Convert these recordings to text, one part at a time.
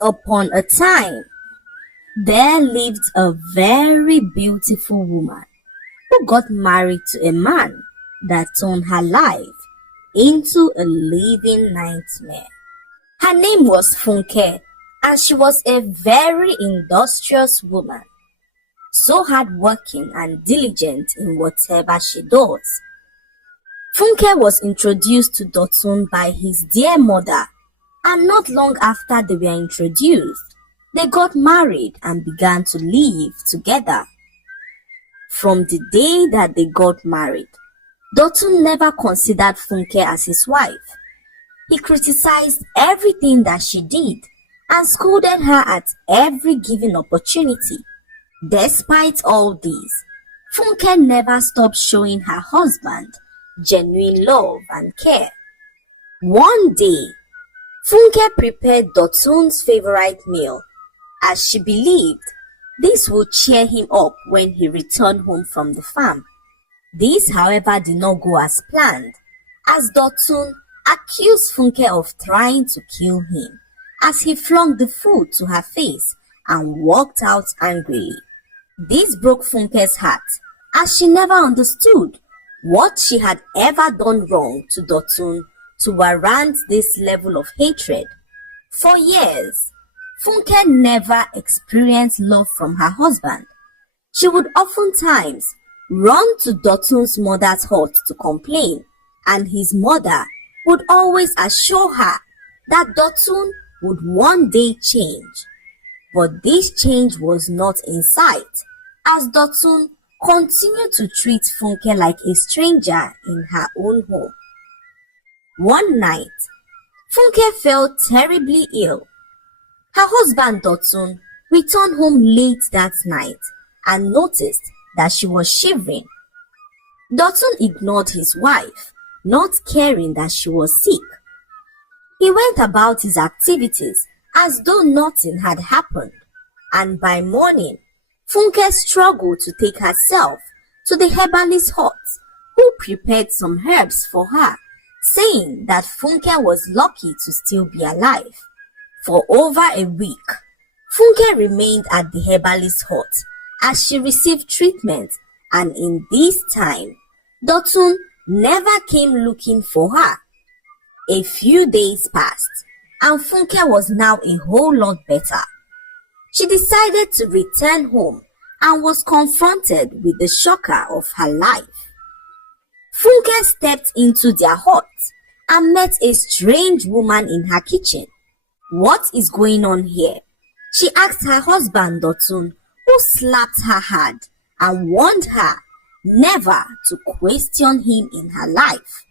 Upon a time, there lived a very beautiful woman who got married to a man that turned her life into a living nightmare. Her name was Funke, and she was a very industrious woman, so hardworking and diligent in whatever she does. Funke was introduced to Dotun by his dear mother, and not long after they were introduced, they got married and began to live together. From the day that they got married, Dotun never considered Funke as his wife. He criticized everything that she did and scolded her at every given opportunity. Despite all this, Funke never stopped showing her husband genuine love and care. One day, Funke prepared Dotun's favorite meal, as she believed this would cheer him up when he returned home from the farm. This, however, did not go as planned, as Dotun accused Funke of trying to kill him, as he flung the food to her face and walked out angrily. This broke Funke's heart, as she never understood what she had ever done wrong to Dotun to warrant this level of hatred. For years, Funke never experienced love from her husband. She would oftentimes run to Dotun's mother's hut to complain, and his mother would always assure her that Dotun would one day change. But this change was not in sight, as Dotun continued to treat Funke like a stranger in her own home. One night, Funke fell terribly ill. Her husband Dotun returned home late that night and noticed that she was shivering. Dotun ignored his wife, not caring that she was sick. He went about his activities as though nothing had happened, and by morning, Funke struggled to take herself to the herbalist hut, who prepared some herbs for her, saying that Funke was lucky to still be alive. For over a week, Funke remained at the herbalist hut as she received treatment, and in this time, Dotun never came looking for her. A few days passed, and Funke was now a whole lot better. She decided to return home and was confronted with the shocker of her life. Funke stepped into their hut and met a strange woman in her kitchen. "What is going on here?" she asked her husband Dotun, who slapped her hard and warned her never to question him in her life.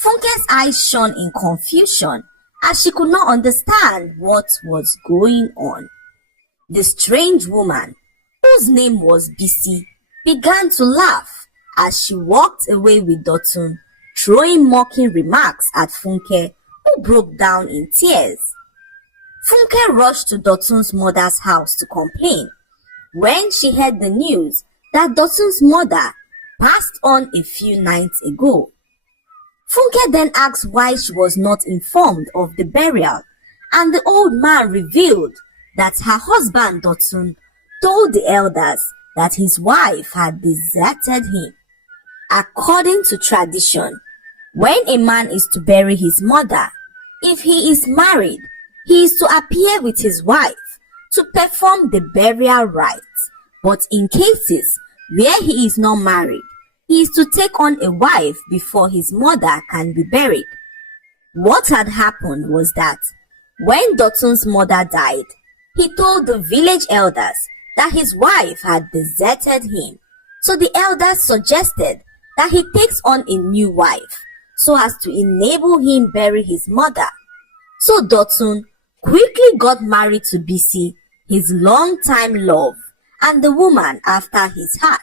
Funke's eyes shone in confusion as she could not understand what was going on. The strange woman, whose name was Bisi, began to laugh as she walked away with Dotun, throwing mocking remarks at Funke, who broke down in tears. Funke rushed to Dotun's mother's house to complain when she heard the news that Dotun's mother passed on a few nights ago. Funke then asked why she was not informed of the burial, and the old man revealed that her husband Dotun told the elders that his wife had deserted him. According to tradition, when a man is to bury his mother, if he is married, he is to appear with his wife to perform the burial rites, but in cases where he is not married, he is to take on a wife before his mother can be buried. What had happened was that when Dotun's mother died, he told the village elders that his wife had deserted him, so the elders suggested that he takes on a new wife so as to enable him bury his mother. So Dotun quickly got married to Bisi, his long-time love, and the woman after his heart.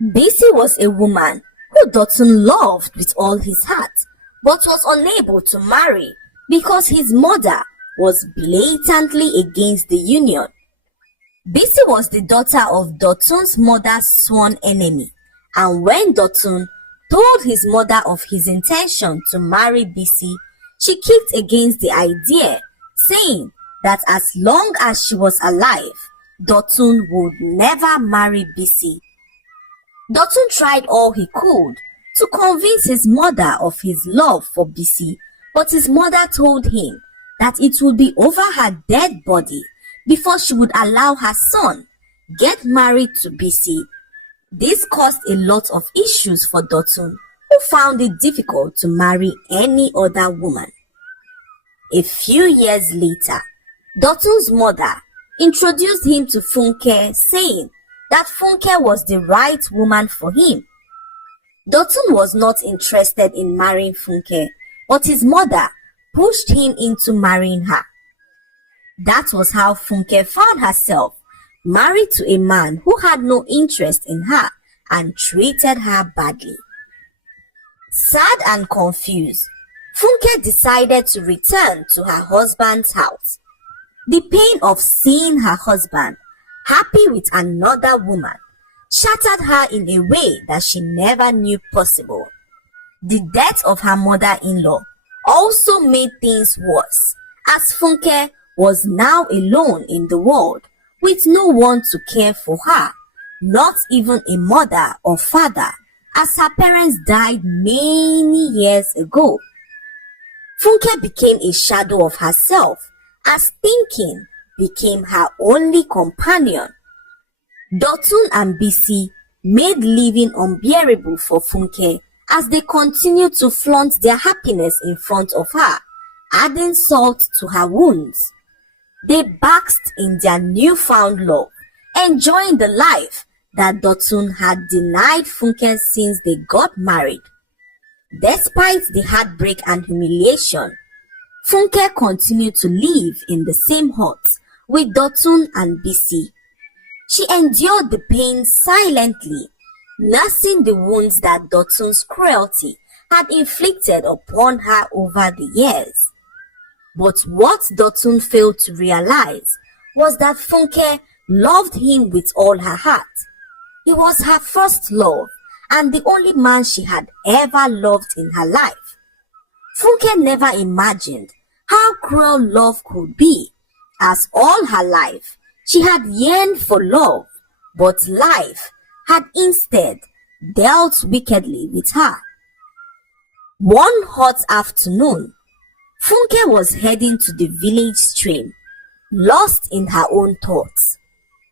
Bisi was a woman who Dotun loved with all his heart, but was unable to marry because his mother was blatantly against the union. Bisi was the daughter of Dotun's mother's sworn enemy, and when Dotun told his mother of his intention to marry Bisi, she kicked against the idea, saying that as long as she was alive, Dotun would never marry Bisi. Dotun tried all he could to convince his mother of his love for Bisi, but his mother told him that it would be over her dead body before she would allow her son get married to Bisi. This caused a lot of issues for Dotun, who found it difficult to marry any other woman. A few years later, Dotun's mother introduced him to Funke, saying that Funke was the right woman for him. Dotun was not interested in marrying Funke, but his mother pushed him into marrying her. That was how Funke found herself married to a man who had no interest in her and treated her badly. Sad and confused, Funke decided to return to her husband's house. The pain of seeing her husband happy with another woman shattered her in a way that she never knew possible. The death of her mother-in-law also made things worse, as Funke was now alone in the world with no one to care for her, not even a mother or father, as her parents died many years ago. Funke became a shadow of herself, as thinking became her only companion. Dotun and Bisi made living unbearable for Funke as they continued to flaunt their happiness in front of her, adding salt to her wounds. They basked in their newfound love, enjoying the life that Dotun had denied Funke since they got married. Despite the heartbreak and humiliation, Funke continued to live in the same hut with Dotun and Bisi. She endured the pain silently, nursing the wounds that Dotun's cruelty had inflicted upon her over the years. But what Dotun failed to realize was that Funke loved him with all her heart. He was her first love and the only man she had ever loved in her life. Funke never imagined how cruel love could be, as all her life she had yearned for love, but life had instead dealt wickedly with her. One hot afternoon, Funke was heading to the village stream, lost in her own thoughts.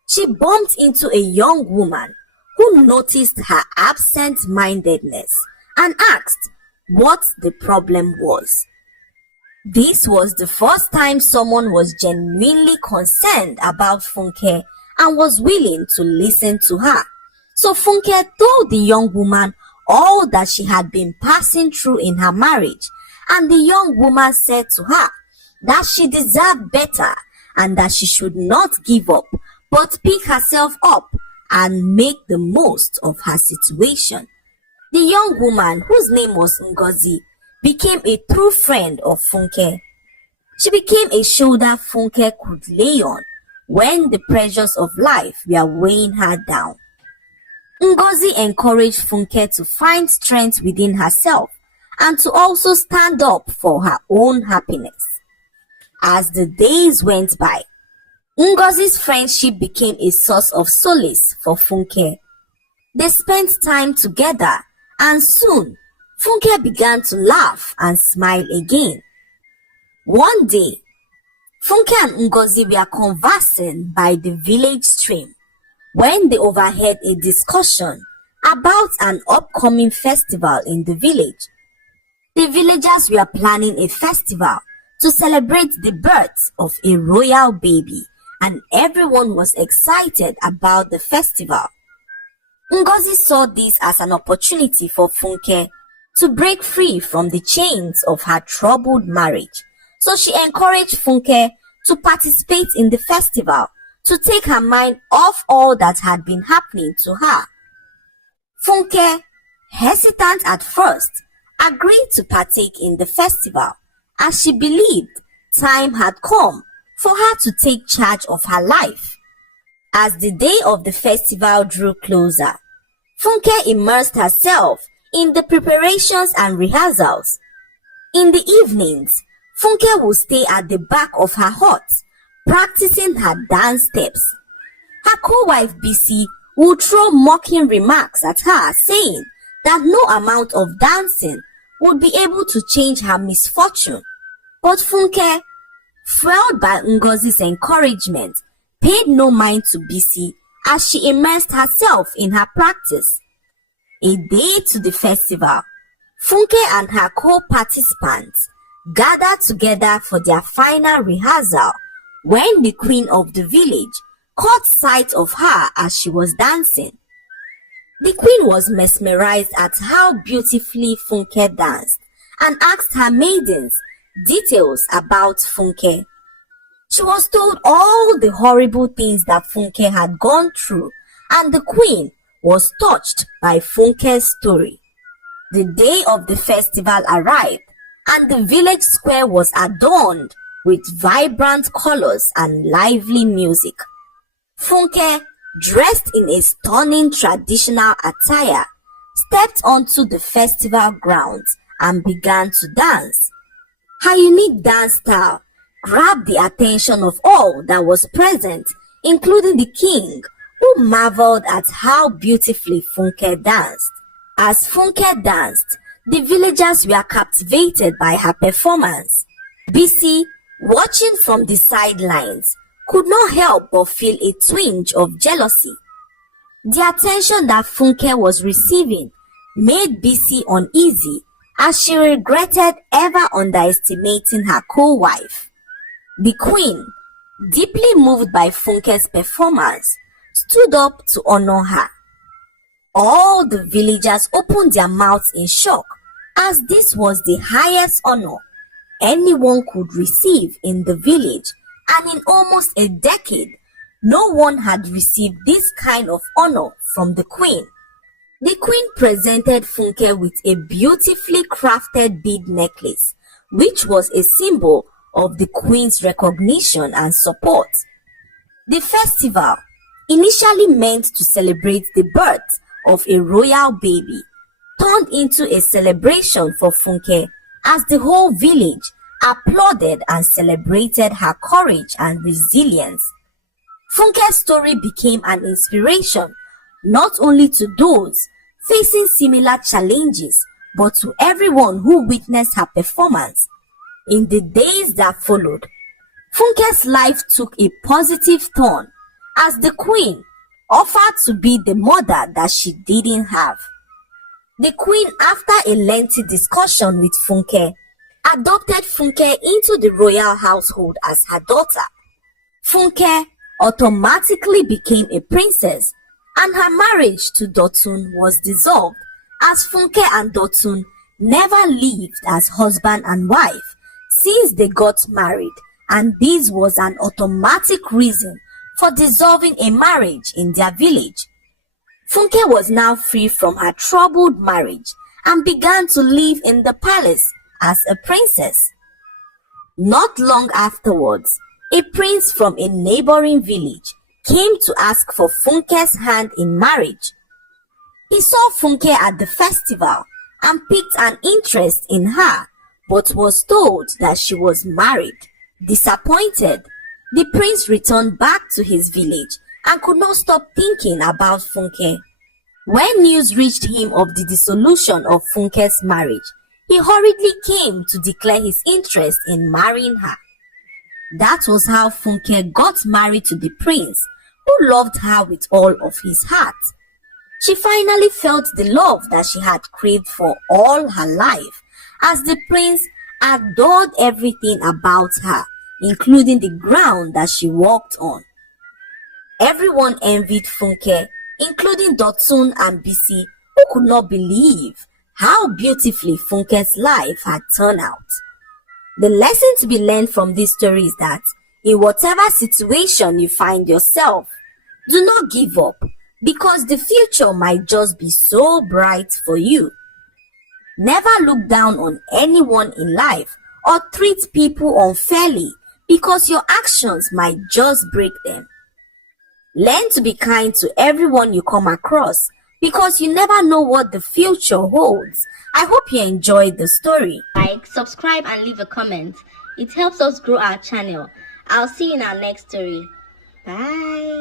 She bumped into a young woman who noticed her absent-mindedness and asked what the problem was. This was the first time someone was genuinely concerned about Funke and was willing to listen to her. So Funke told the young woman all that she had been passing through in her marriage, and the young woman said to her that she deserved better and that she should not give up, but pick herself up and make the most of her situation. The young woman, whose name was Ngozi, became a true friend of Funke. She became a shoulder Funke could lay on when the pressures of life were weighing her down. Ngozi encouraged Funke to find strength within herself and to also stand up for her own happiness. As the days went by, Ngozi's friendship became a source of solace for Funke. They spent time together, and soon Funke began to laugh and smile again. One day, Funke and Ngozi were conversing by the village stream when they overheard a discussion about an upcoming festival in the village. The villagers were planning a festival to celebrate the birth of a royal baby, and everyone was excited about the festival. Ngozi saw this as an opportunity for Funke to break free from the chains of her troubled marriage. So she encouraged Funke to participate in the festival to take her mind off all that had been happening to her. Funke, hesitant at first, agreed to partake in the festival as she believed time had come for her to take charge of her life. As the day of the festival drew closer, Funke immersed herself in the preparations and rehearsals. In the evenings, Funke would stay at the back of her hut practicing her dance steps. Her co-wife Bisi would throw mocking remarks at her, saying that no amount of dancing would be able to change her misfortune. But Funke, fueled by Ngozi's encouragement, paid no mind to Bisi as she immersed herself in her practice. A day to the festival, Funke and her co-participants gathered together for their final rehearsal when the queen of the village caught sight of her as she was dancing. The queen was mesmerized at how beautifully Funke danced and asked her maidens details about Funke. She was told all the horrible things that Funke had gone through, and the queen was touched by Funke's story. The day of the festival arrived, and the village square was adorned with vibrant colors and lively music. Funke, dressed in a stunning traditional attire, stepped onto the festival grounds and began to dance. Her unique dance style grabbed the attention of all that was present, including the king, who marveled at how beautifully Funke danced. As Funke danced, the villagers were captivated by her performance. Bisi, watching from the sidelines, could not help but feel a twinge of jealousy. The attention that Funke was receiving made Bisi uneasy as she regretted ever underestimating her co-wife. The queen, deeply moved by Funke's performance, stood up to honor her. All the villagers opened their mouths in shock, as this was the highest honor anyone could receive in the village, and in almost a decade, no one had received this kind of honor from the queen. The queen presented Funke with a beautifully crafted bead necklace, which was a symbol of the queen's recognition and support. The festival, initially meant to celebrate the birth of a royal baby, turned into a celebration for Funke as the whole village applauded and celebrated her courage and resilience. Funke's story became an inspiration not only to those facing similar challenges, but to everyone who witnessed her performance. In the days that followed, Funke's life took a positive turn as the queen offered to be the mother that she didn't have. The queen, after a lengthy discussion with Funke, adopted Funke into the royal household as her daughter. Funke automatically became a princess, and her marriage to Dotun was dissolved as Funke and Dotun never lived as husband and wife since they got married, and this was an automatic reason for dissolving a marriage in their village. Funke was now free from her troubled marriage and began to live in the palace as a princess. Not long afterwards, a prince from a neighboring village came to ask for Funke's hand in marriage. He saw Funke at the festival and picked an interest in her, but was told that she was married. Disappointed, the prince returned back to his village and could not stop thinking about Funke. When news reached him of the dissolution of Funke's marriage, he hurriedly came to declare his interest in marrying her. That was how Funke got married to the prince, who loved her with all of his heart. She finally felt the love that she had craved for all her life, as the prince adored everything about her, including the ground that she walked on. Everyone envied Funke, including Dotun and Bisi, who could not believe how beautifully Funke's life had turned out. The lesson to be learned from this story is that in whatever situation you find yourself, do not give up, because the future might just be so bright for you. Never look down on anyone in life or treat people unfairly, because your actions might just break them. Learn to be kind to everyone you come across, because you never know what the future holds. I hope you enjoyed the story. Like, subscribe and leave a comment. It helps us grow our channel. I'll see you in our next story. Bye.